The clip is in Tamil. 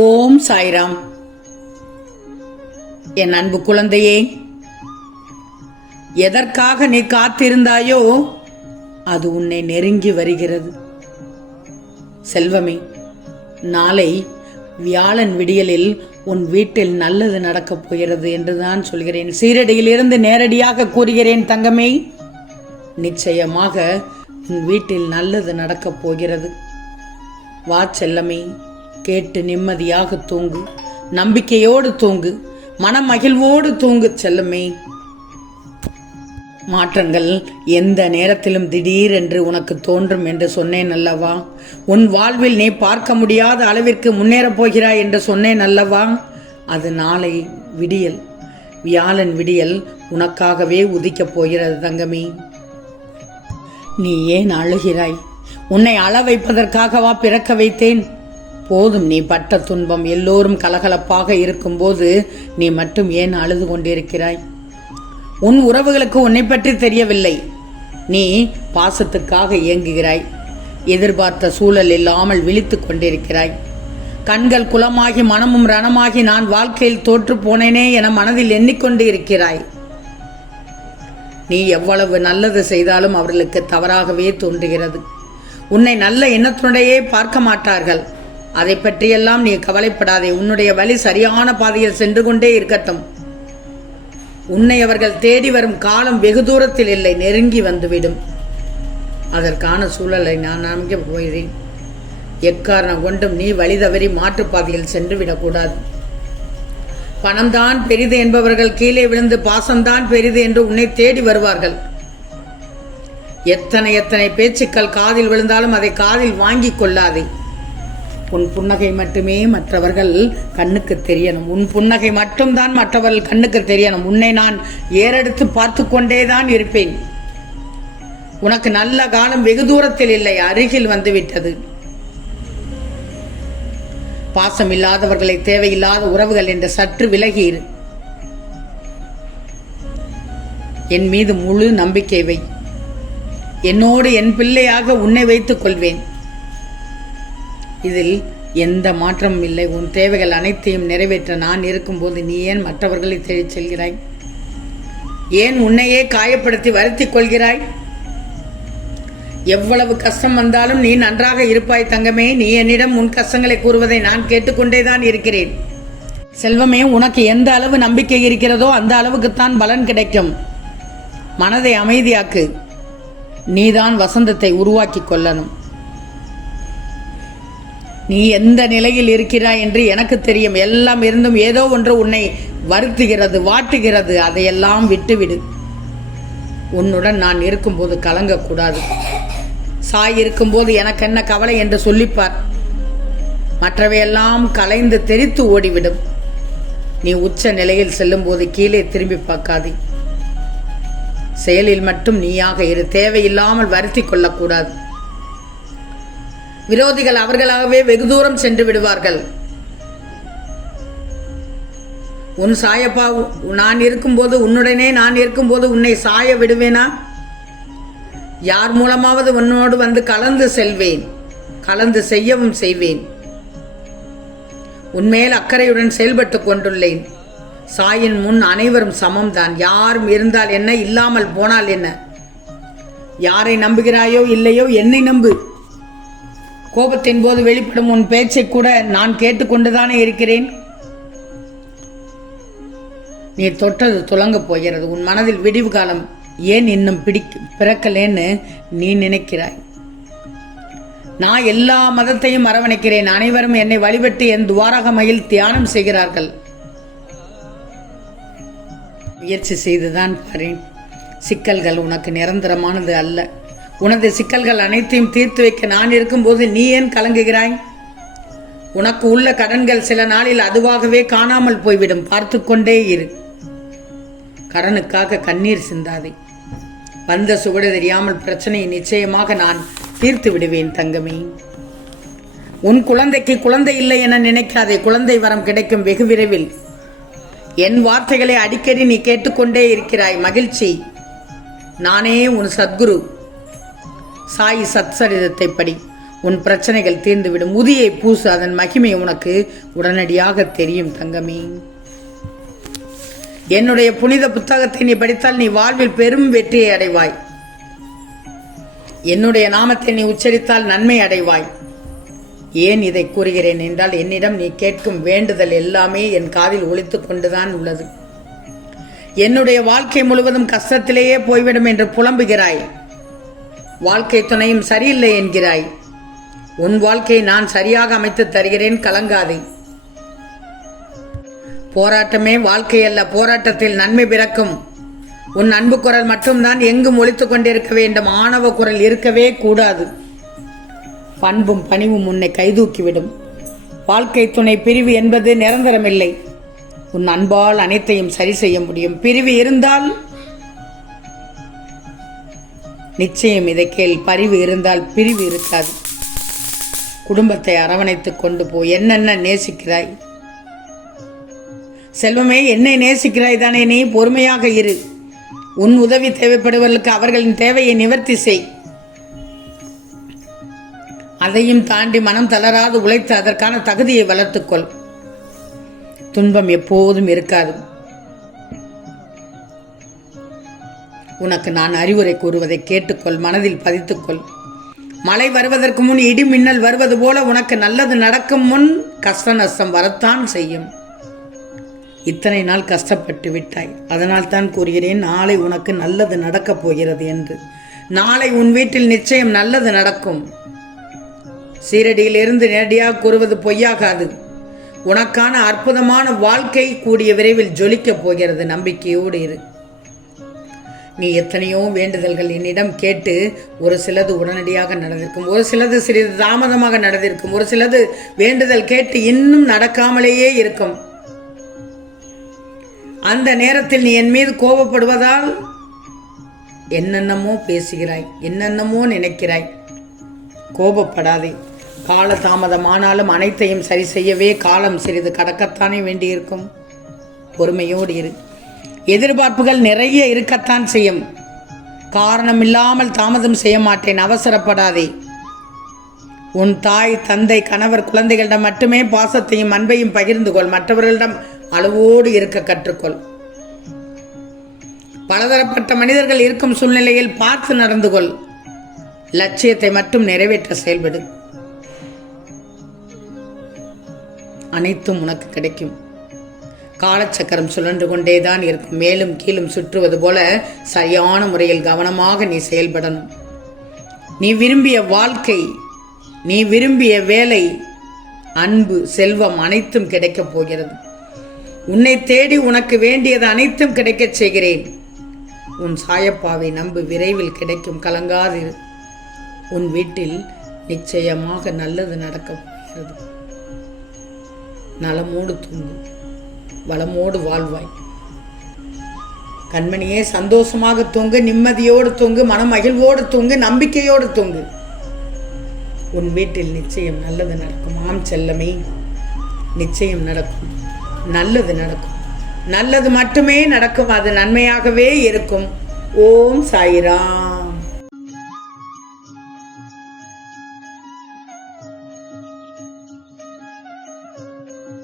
ஓம் சாய்ராம். என் அன்பு குழந்தையே, எதற்காக நீ காத்திருந்தாயோ அது உன்னை நெருங்கி வருகிறது. செல்வமே, நாளை வியாழன் விடியலில் உன் வீட்டில் நல்லது நடக்கப் போகிறது என்றுதான் சொல்கிறேன். சீரடியிலிருந்து நேரடியாக கூறுகிறேன் தங்கமே, நிச்சயமாக உன் வீட்டில் நல்லது நடக்கப் போகிறது. வா செல்லமே, கேட்டு நிம்மதியாக தூங்கு, நம்பிக்கையோடு தூங்கு, மனமகிழ்வோடு தூங்கு செல்லமே. மாற்றங்கள் எந்த நேரத்திலும் திடீரென்று உனக்கு தோன்றும் என்று சொன்னேன் அல்லவா? உன் வாழ்வில் நீ பார்க்க முடியாத அளவிற்கு முன்னேறப் போகிறாய் என்று சொன்னேன் அல்லவா? அது நாளை விடியல், வியாழன் விடியல் உனக்காகவே உதிக்கப் போகிறது தங்கமே. நீ ஏன் அழுகிறாய்? உன்னை அழ வைப்பதற்காகவா பிறக்க வைத்தேன்? போதும், நீ பட்ட துன்பம். எல்லோரும் கலகலப்பாக இருக்கும்போது நீ மட்டும் ஏன் அழுது கொண்டிருக்கிறாய்? உன் உறவுகளுக்கு உன்னை பற்றி தெரியவில்லை. நீ பாசத்துக்காக இயங்குகிறாய். எதிர்பார்த்த சூழல் இல்லாமல் விழித்துக் கொண்டிருக்கிறாய். கண்கள் குளமாகி மனமும் ரணமாகி நான் வாழ்க்கையில் தோற்று போனேனே என மனதில் எண்ணிக்கொண்டு இருக்கிறாய். நீ எவ்வளவு நல்லது செய்தாலும் அவர்களுக்கு தவறாகவே தோன்றுகிறது. உன்னை நல்ல எண்ணத்துடையே பார்க்க மாட்டார்கள். அதை பற்றியெல்லாம் நீ கவலைப்படாதே. உன்னுடைய வழி சரியான பாதையில் சென்று கொண்டே இருக்கட்டும். உன்னை அவர்கள் தேடி வரும் காலம் வெகு தூரத்தில் இல்லை, நெருங்கி வந்துவிடும். அதற்கான சூழலை நான் நம்ப போகிறேன். எக்காரணம் கொண்டும் நீ வழி தவறி மாற்றுப்பாதையில் சென்று விடக்கூடாது. பணம்தான் பெரிது என்பவர்கள் கீழே விழுந்து பாசம்தான் பெரிது என்று உன்னை தேடி வருவார்கள். எத்தனை எத்தனை பேச்சுக்கள் காதில் விழுந்தாலும் அதை காதில் வாங்கி கொள்ளாதே. உன் புன்னகை மட்டுமே மற்றவர்கள் கண்ணுக்கு தெரியணும். உன் புன்னகை மட்டும்தான் மற்றவர்கள் கண்ணுக்கு தெரியணும். உன்னை நான் ஏறெடுத்து பார்த்து கொண்டேதான் இருப்பேன். உனக்கு நல்ல காலம் வெகு தூரத்தில் இல்லை, அருகில் வந்துவிட்டது. பாசம் இல்லாதவர்களை, தேவையில்லாத உறவுகள் என்று சற்று விலகி இரு. என் மீது முழு நம்பிக்கை வை. என்னோடு என் பிள்ளையாக உன்னை வைத்துக் கொள்வேன். இதில் எந்த மாற்றமும் இல்லை. உன் தேவைகள் அனைத்தையும் நிறைவேற்ற நான் இருக்கும்போது நீ ஏன் மற்றவர்களை தேடிச் செல்கிறாய்? ஏன் உன்னையே காயப்படுத்தி வருத்திக் கொள்கிறாய்? எவ்வளவு கஷ்டம் வந்தாலும் நீ நன்றாக இருப்பாய் தங்கமே. நீ என்னிடம் உன் கஷ்டங்களை கூறுவதை நான் கேட்டுக்கொண்டேதான் இருக்கிறேன். செல்வமே, உனக்கு எந்த அளவு நம்பிக்கை இருக்கிறதோ அந்த அளவுக்குத்தான் பலன் கிடைக்கும். மனதை அமைதியாக்கு. நீதான் வசந்தத்தை உருவாக்கி கொள்ளணும். நீ எந்த நிலையில் இருக்கிறாய் என்று எனக்கு தெரியும். எல்லாம் இருந்தும் ஏதோ ஒன்று உன்னை வருத்துகிறது, வாட்டுகிறது. அதையெல்லாம் விட்டுவிடு. உன்னுடன் நான் இருக்கும்போது கலங்கக்கூடாது. சாய் இருக்கும்போது எனக்கு என்ன கவலை என்று சொல்லிப்பார். மற்றவையெல்லாம் கலைந்து தெரித்து ஓடிவிடும். நீ உச்ச நிலையில் செல்லும் போது கீழே திரும்பி பார்க்காதே. செயலில் மட்டும் நீயாக இரு. தேவையில்லாமல் வருத்தி கொள்ளக்கூடாது. விரோதிகள் அவர்களாகவே வெகு தூரம் சென்று விடுவார்கள். உன் சாயப்பா நான் இருக்கும்போது, உன்னுடனே நான் இருக்கும்போது உன்னை சாய விடுவேனா? யார் மூலமாவது உன்னோடு வந்து கலந்து செல்வேன், கலந்து செய்யவும் செய்வேன். உன்மேல் அக்கறையுடன் செயல்பட்டு கொண்டுள்ளேன். சாயின் முன் அனைவரும் சமம்தான். யாரும் இருந்தால் என்ன, இல்லாமல் போனால் என்ன? யாரை நம்புகிறாயோ இல்லையோ, என்னை நம்பு. கோபத்தின் போது வெளிப்படும் உன் பேச்சை கூட நான் கேட்டுக்கொண்டுதானே இருக்கிறேன். நீ தொட்டது துலங்க போகிறது. உன் மனதில் விடிவு காலம் ஏன் இன்னும் பிறக்கலேன்னு நீ நினைக்கிறாய். நான் எல்லா மதத்தையும் அரவணைக்கிறேன். அனைவரும் என்னை வழிபட்டு என் துவாரகமையில் தியானம் செய்கிறார்கள். முயற்சி செய்துதான் பாரு. சிக்கல்கள் உனக்கு நிரந்தரமானது அல்ல. உனது சிக்கல்கள் அனைத்தையும் தீர்த்து வைக்க நான் இருக்கும்போது நீ ஏன் கலங்குகிறாய்? உனக்கு உள்ள கடன்கள் சில நாளில் அதுவாகவே காணாமல் போய்விடும். பார்த்து கொண்டே இரு. கடனுக்காக கண்ணீர் சிந்தாதே. வந்த சுவடு தெரியாமல் பிரச்சனையை நிச்சயமாக நான் தீர்த்து விடுவேன் தங்கமே. உன் குழந்தைக்கு குழந்தை இல்லை என நினைக்காதே. குழந்தை வரம் கிடைக்கும் வெகு விரைவில். என் வார்த்தைகளை அடிக்கடி நீ கேட்டுக்கொண்டே இருக்கிறாய். மகிழ்ச்சி. நானே உன் சத்குரு. சாய் சத்சரிதத்தை படி. உன் பிரச்சனைகள் தீர்ந்துவிடும். உதியை பூசு, அதன் மகிமை உனக்கு உடனடியாக தெரியும் தங்கமே. என்னுடைய புனித புத்தகத்தை நீ படித்தால் நீ வாழ்வில் பெரும் வெற்றியை அடைவாய். என்னுடைய நாமத்தை நீ உச்சரித்தால் நன்மை அடைவாய். ஏன் இதை கூறுகிறேன் என்றால், என்னிடம் நீ கேட்கும் வேண்டுதல் எல்லாமே என் காதில் ஒலித்து கொண்டுதான் உள்ளது. என்னுடைய வாழ்க்கை முழுவதும் கஷ்டத்திலேயே போய்விடும் என்று புலம்புகிறாய். வாழ்க்கை துணையும் சரியில்லை என்கிறாய். உன் வாழ்க்கையை நான் சரியாக அமைத்து தருகிறேன், கலங்காதே. போராட்டமே வாழ்க்கை அல்ல, போராட்டத்தில் நன்மை பிறக்கும். உன் அன்பு குரல் மட்டும்தான் எங்கும் ஒலித்து கொண்டிருக்க வேண்டும். ஆணவ குரல் இருக்கவே கூடாது. பண்பும் பணிவும் உன்னை கைதூக்கிவிடும். வாழ்க்கை துணை பிரிவு என்பது நிரந்தரமில்லை. உன் அன்பால் அனைத்தையும் சரி செய்ய முடியும். பிரிவு இருந்தால் நிச்சயம் இதை கேள், பரிவு இருந்தால் பிரிவு இருக்காது. குடும்பத்தை அரவணைத்துக் கொண்டு போ. என்னென்ன நேசிக்கிறாய் செல்வமே, என்னை நேசிக்கிறாய் தானே? நீ பொறுமையாக இரு. உன் உதவி தேவைப்படுவதற்கு அவர்களின் தேவையை நிவர்த்தி செய். அதையும் தாண்டி மனம் தளராது உழைத்து அதற்கான தகுதியை வளர்த்துக்கொள். துன்பம் எப்போதும் இருக்காது. உனக்கு நான் அறிவுரை கூறுவதை கேட்டுக்கொள், மனதில் பதித்துக்கொள். மழை வருவதற்கு முன் இடி மின்னல் வருவது போல உனக்கு நல்லது நடக்கும் முன் கஷ்ட நஷ்டம் வரத்தான் செய்யும். இத்தனை நாள் கஷ்டப்பட்டு விட்டாய். அதனால் தான் கூறுகிறேன், நாளை உனக்கு நல்லது நடக்கப் போகிறது என்று. நாளை உன் வீட்டில் நிச்சயம் நல்லது நடக்கும். சீரடியிலிருந்து நேரடியாக கூறுவது பொய்யாகாது. உனக்கான அற்புதமான வாழ்க்கை கூடிய விரைவில் ஜொலிக்கப் போகிறது. நம்பிக்கையோடு இரு. நீ எத்தனையோ வேண்டுதல்கள் என்னிடம் கேட்டு ஒரு சிலது உடனடியாக நடந்திருக்கும், ஒரு சிலது சிறிது தாமதமாக நடந்திருக்கும், ஒரு சிலது வேண்டுதல் கேட்டு இன்னும் நடக்காமலேயே இருக்கும். அந்த நேரத்தில் நீ என் மீது கோபப்படுவதால் என்னென்னமோ பேசுகிறாய், என்னென்னமோ நினைக்கிறாய். கோபப்படாதே. கால தாமதமானாலும் அனைத்தையும் சரி செய்யவே காலம் சிறிது கடக்கத்தானே வேண்டியிருக்கும். பொறுமையோடு இரு. எதிர்பார்ப்புகள் நிறைய இருக்கத்தான் செய்யும். காரணமில்லாமல் தாமதம் செய்ய மாட்டேன். அவசரப்படாதே. உன் தாய், தந்தை, கணவர், குழந்தைகளிடம் மட்டுமே பாசத்தையும் அன்பையும் பகிர்ந்து கொள். மற்றவர்களிடம் அளவோடு இருக்க கற்றுக்கொள். பலதரப்பட்ட மனிதர்கள் இருக்கும் சூழ்நிலையில் பார்த்து நடந்து கொள். லட்சியத்தை மட்டும் நிறைவேற்ற செயல்படு. அனைத்தும் உனக்கு கிடைக்கும். காலச்சக்கரம் சுழன்று கொண்டேதான் இருக்கும். மேலும் கீழும் சுற்றுவது போல சரியான முறையில் கவனமாக நீ செயல்படணும். நீ விரும்பிய வாழ்க்கை, நீ விரும்பிய வேலை, அன்பு, செல்வம் அனைத்தும் கிடைக்கப் போகிறது. உன்னை தேடி உனக்கு வேண்டியது அனைத்தும் கிடைக்கச் செய்கிறேன். உன் சாயப்பாவை நம்பு, விரைவில் கிடைக்கும். கலங்காதிரு. உன் வீட்டில் நிச்சயமாக நல்லது நடக்கப் போகிறது. நலமோடு தூங்கு, வளமோடு வாழ்வாய். கண்மணியே, சந்தோஷமாக தூங்கு, நிம்மதியோடு தூங்கு, மனமகிழ்வோடு தூங்கு, நம்பிக்கையோடு தூங்கு. உன் வீட்டில் நிச்சயம் நல்லது நடக்கும். ஆம் செல்லமே, நிச்சயம் நடக்கும். நல்லது நடக்கும். நல்லது மட்டுமே நடக்கும். அது நன்மையாகவே இருக்கும். ஓம் சாய்ராம்.